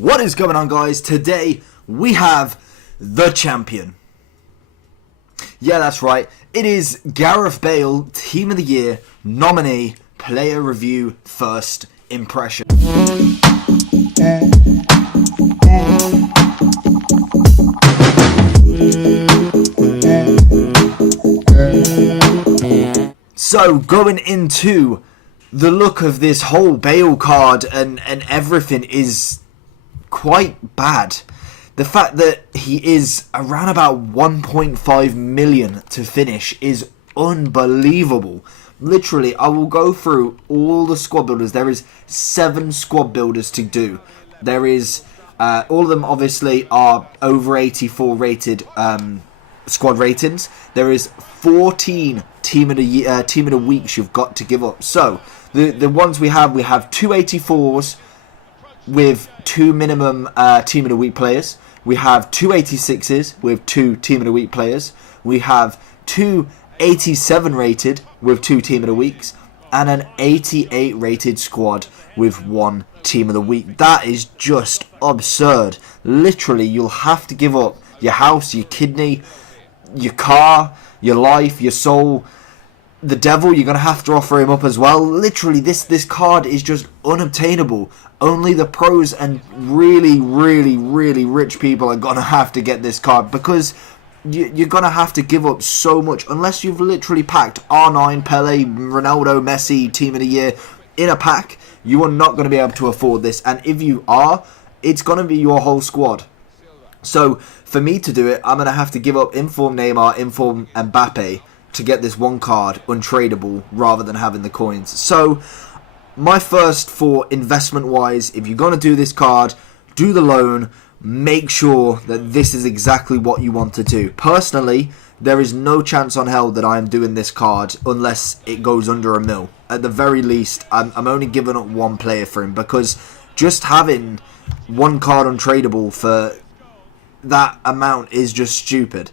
What is going on, guys? Today we have the champion. Yeah, that's right. It is Gareth Bale, Team of the Year, nominee, player review, first impression. So, going into the look of this whole Bale card and everything is quite bad. The fact that he is around about 1.5 million to finish is unbelievable. Literally, I will go through all the squad builders. There is 7 squad builders to do. There is all of them obviously are over 84 rated squad ratings. There is 14 team of the weeks you've got to give up. So the ones we have 2 84s with 2 minimum team of the week players. We have 2 86s with 2 team of the week players. We have 2 87 rated with 2 team of the weeks, and an 88 rated squad with 1 team of the week. That is just absurd. Literally, you'll have to give up your house, your kidney, your car, your life, your soul. The devil, you're going to have to offer him up as well. Literally, this card is just unobtainable. Only the pros and really, really, really rich people are going to have to get this card, because you're going to have to give up so much. Unless you've literally packed R9, Pele, Ronaldo, Messi, Team of the Year in a pack, you are not going to be able to afford this. And if you are, it's going to be your whole squad. So, for me to do it, I'm going to have to give up Inform Neymar, Inform Mbappe to get this one card untradeable rather than having the coins. So, my first for investment wise, if you're going to do this card, do the loan, make sure that this is exactly what you want to do. Personally, there is no chance on hell that I am doing this card unless it goes under a mil. At the very least, I'm only giving up 1 player for him, because just having 1 card untradeable for that amount is just stupid.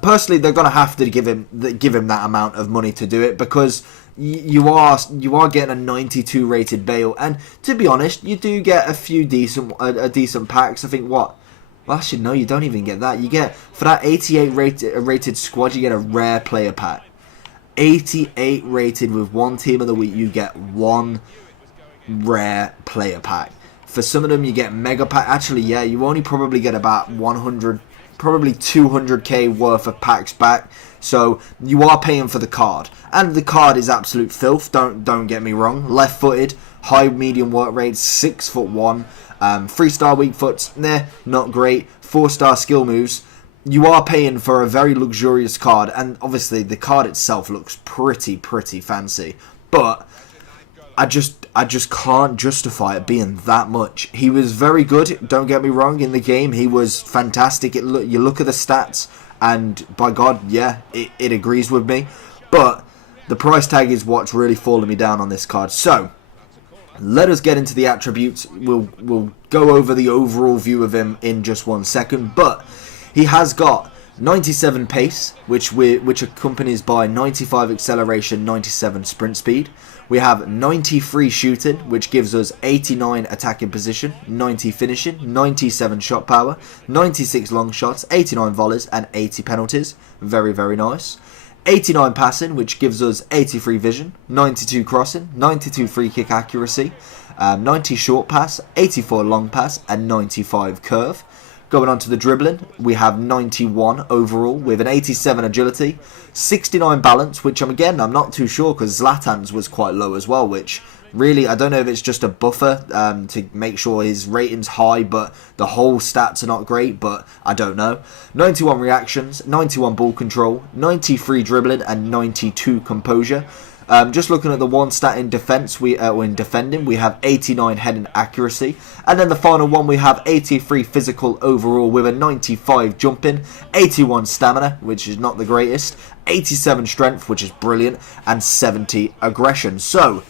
Personally, they're going to have to give him that amount of money to do it, because you are getting a 92 rated Bale, and to be honest, you do get a few decent packs. I think well, actually no, you don't even get that. You get, for that 88 rated squad, you get a rare player pack. 88 rated with 1 team of the week, you get 1 rare player pack. For some of them, you get mega pack. Actually, yeah, you only probably get about 100, probably 200k worth of packs back. So you are paying for the card, and the card is absolute filth. Don't get me wrong. Left-footed, high medium work rates, 6'1", 3-star weak foots, not great. 4-star skill moves. You are paying for a very luxurious card, and obviously the card itself looks pretty fancy, but I just can't justify it being that much. He was very good, don't get me wrong, in the game. He was fantastic. You look at the stats, and by God, yeah, it agrees with me. But the price tag is what's really falling me down on this card. So, let us get into the attributes. We'll go over the overall view of him in just 1 second. But he has got 97 pace, which accompanies by 95 acceleration, 97 sprint speed. We have 93 shooting, which gives us 89 attacking position, 90 finishing, 97 shot power, 96 long shots, 89 volleys, and 80 penalties. Very, very nice. 89 passing, which gives us 83 vision, 92 crossing, 92 free kick accuracy, 90 short pass, 84 long pass, and 95 curve. Going on to the dribbling, we have 91 overall with an 87 agility, 69 balance, which I'm not too sure, because Zlatan's was quite low as well, which really, I don't know if it's just a buffer to make sure his rating's high, but the whole stats are not great, but I don't know. 91 reactions, 91 ball control, 93 dribbling, and 92 composure. Just looking at the one stat in defense, in defending, we have 89 heading accuracy, and then the final one we have 83 physical overall with a 95 jumping, 81 stamina, which is not the greatest, 87 strength, which is brilliant, and 70 aggression. So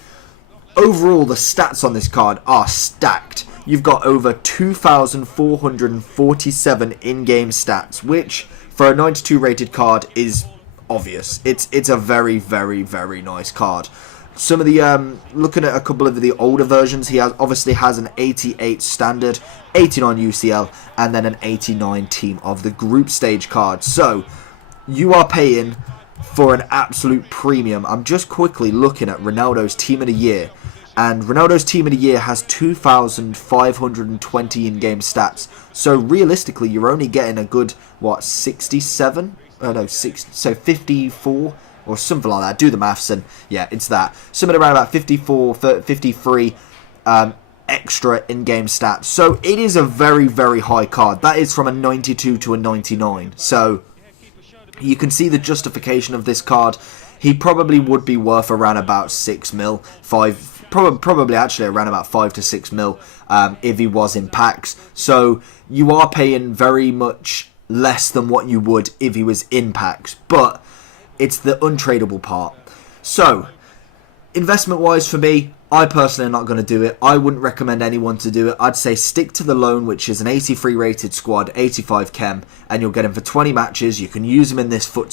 overall, the stats on this card are stacked. You've got over 2,447 in-game stats, which for a 92 rated card is obvious. It's a very, very, very nice card. some of the looking at a couple of the older versions, he obviously has an 88 standard, 89 UCL, and then an 89 team of the group stage card. So you are paying for an absolute premium. I'm just quickly looking at Ronaldo's team of the year, and Ronaldo's team of the year has 2,520 in-game stats. So realistically, you're only getting a good 67? No, 54 or something like that. Do the maths, and yeah, it's that. Something around about 54, 53 extra in-game stats. So it is a very, very high card. That is from a 92 to a 99. So you can see the justification of this card. He probably would be worth around about 6 mil, probably actually around about 5 to 6 mil if he was in packs. So you are paying very much less than what you would if he was in packs, but it's the untradeable part. So investment wise for me, I personally am not going to do it. I wouldn't recommend anyone to do it. I'd say stick to the loan, which is an 83 rated squad, 85 chem, and you'll get him for 20 matches. You can use him in this foot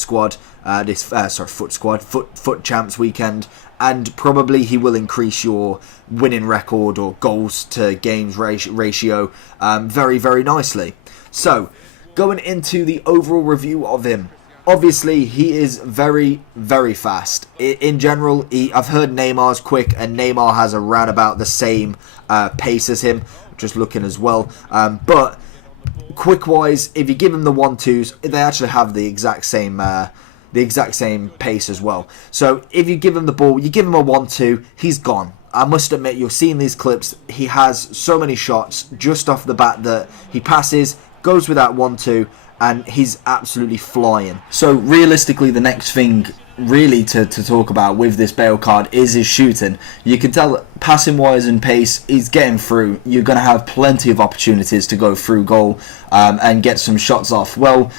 champs weekend, and probably he will increase your winning record or goals to games ratio very, very nicely. So going into the overall review of him. Obviously, he is very, very fast. In general, I've heard Neymar's quick, and Neymar has around about the same pace as him. Just looking as well. But quick-wise, if you give him the 1-2s, they actually have the exact same pace as well. So if you give him the ball, you give him a 1-2, he's gone. I must admit, you're seeing these clips. He has so many shots just off the bat that he passes, goes with that 1-2, and he's absolutely flying. So realistically, the next thing really to talk about with this Bale card is his shooting. You can tell passing wise and pace, he's getting through. You're going to have plenty of opportunities to go through goal and get some shots off. Well,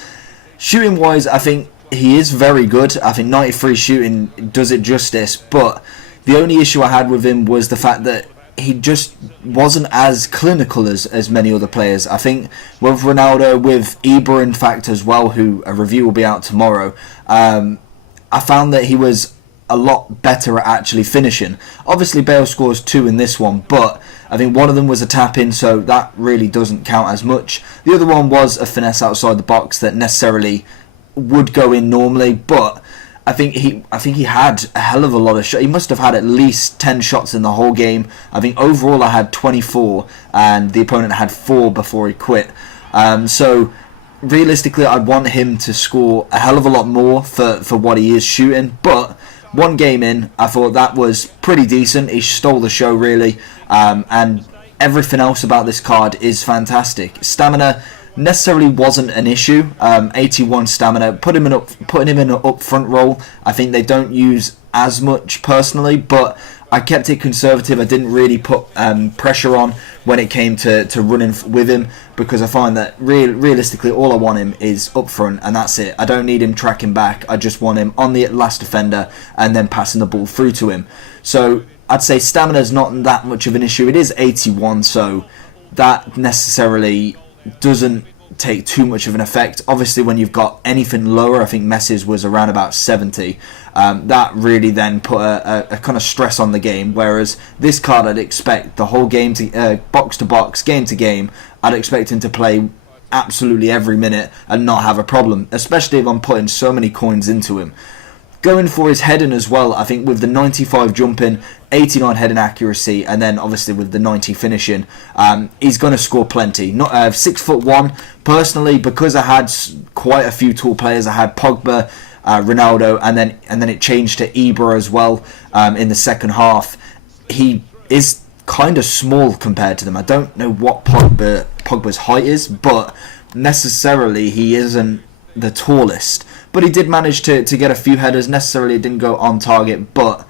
shooting wise, I think he is very good. I think 93 shooting does it justice, but the only issue I had with him was the fact that he just wasn't as clinical as many other players. I think with Ronaldo, with Ibra in fact as well, who a review will be out tomorrow, I found that he was a lot better at actually finishing. Obviously Bale scores 2 in this one, but I think one of them was a tap-in, so that really doesn't count as much. The other one was a finesse outside the box that necessarily would go in normally, but I think he had a hell of a lot of shots. He must have had at least 10 shots in the whole game. I think overall I had 24 and the opponent had 4 before he quit. So realistically I'd want him to score a hell of a lot more for what he is shooting. But one game in, I thought that was pretty decent. He stole the show really. And everything else about this card is fantastic. Stamina necessarily wasn't an issue. 81 stamina, putting him in an up front role. I think they don't use as much personally, but I kept it conservative. I didn't really put pressure on when it came to running with him, because I find that realistically all I want him is up front, and that's it. I don't need him tracking back. I just want him on the last defender and then passing the ball through to him. So I'd say stamina is not that much of an issue. It is 81, so that necessarily doesn't take too much of an effect. Obviously when you've got anything lower, I think Messi's was around about 70, that really then put a kind of stress on the game, whereas this card I'd expect the whole game to box to box, game to game, I'd expect him to play absolutely every minute and not have a problem, especially if I'm putting so many coins into him. Going for his heading as well, I think with the 95 jumping, 89 heading accuracy, and then obviously with the 90 finishing, he's going to score plenty. Not 6'1". Personally, because I had quite a few tall players, I had Pogba, Ronaldo, and then it changed to Ibra as well in the second half. He is kind of small compared to them. I don't know what Pogba's height is, but necessarily he isn't the tallest. But he did manage to get a few headers. Necessarily it didn't go on target, but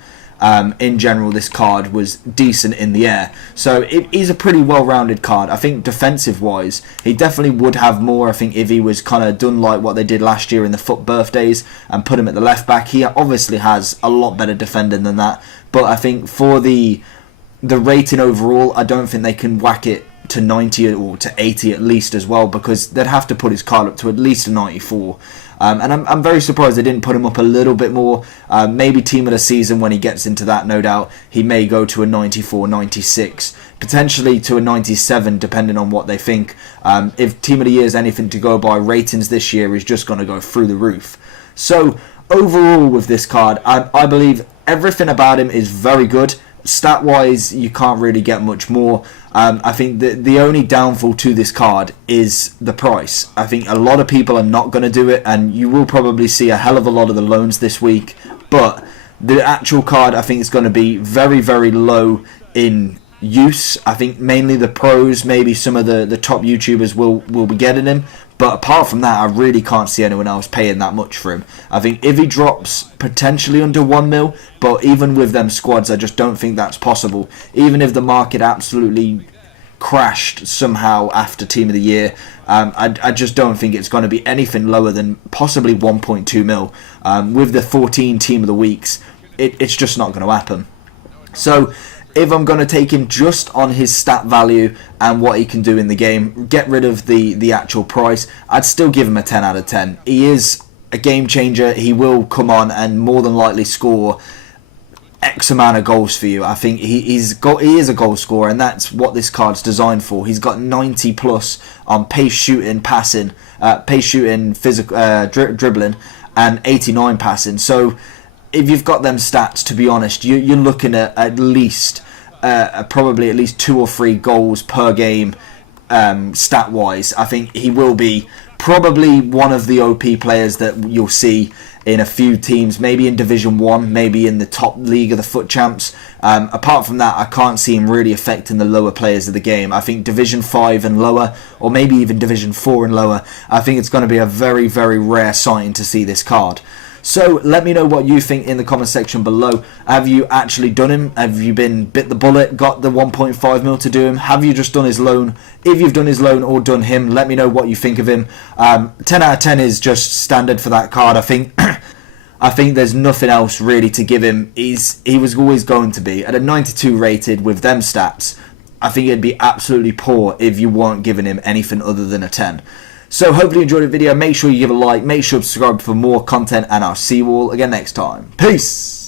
in general this card was decent in the air. So it is a pretty well-rounded card. I think defensive-wise, he definitely would have more. I think if he was kind of done like what they did last year in the FUT birthdays and put him at the left-back, he obviously has a lot better defending than that. But I think for the rating overall, I don't think they can whack it to 90 or to 80 at least as well, because they'd have to put his card up to at least a 94. And I'm very surprised they didn't put him up a little bit more. Maybe team of the season, when he gets into that, no doubt, he may go to a 94, 96, potentially to a 97, depending on what they think. If team of the year is anything to go by, ratings this year is just going to go through the roof. So overall with this card, I believe everything about him is very good. Stat wise, you can't really get much more. I think the only downfall to this card is the price. I think a lot of people are not going to do it, and you will probably see a hell of a lot of the loans this week, but the actual card, I think, is going to be very, very low in use. I think mainly the pros, maybe some of the top YouTubers will be getting him, but apart from that, I really can't see anyone else paying that much for him. I think if he drops potentially under 1 mil, but even with them squads, I just don't think that's possible. Even if the market absolutely crashed somehow after Team of the Year, I just don't think it's going to be anything lower than possibly 1.2 mil. With the 14 Team of the Weeks, it's just not going to happen. So if I'm going to take him just on his stat value and what he can do in the game, get rid of the actual price, I'd still give him a 10 out of 10. He is a game changer. He will come on and more than likely score X amount of goals for you. I think he is a goal scorer, and that's what this card's designed for. He's got 90 plus on pace shooting, passing, physical, dribbling, and 89 passing. So if you've got them stats, to be honest, you're looking at least probably at least 2 or 3 goals per game, stat wise. I think he will be probably one of the OP players that you'll see in a few teams, maybe in Division 1, maybe in the top league of the FUT Champs. Apart from that, I can't see him really affecting the lower players of the game. I think Division 5 and lower, or maybe even Division 4 and lower, I think it's going to be a very, very rare sighting to see this card. So let me know what you think in the comment section below. Have you actually done him? Have you bit the bullet, got the 1.5 mil to do him? Have you just done his loan? If you've done his loan or done him, let me know what you think of him. 10 out of 10 is just standard for that card, I think. I think there's nothing else really to give him. He was always going to be at a 92 rated with them stats. I think it'd be absolutely poor if you weren't giving him anything other than a 10. So hopefully you enjoyed the video. Make sure you give a like, make sure to subscribe for more content, and I'll see you all again next time. Peace!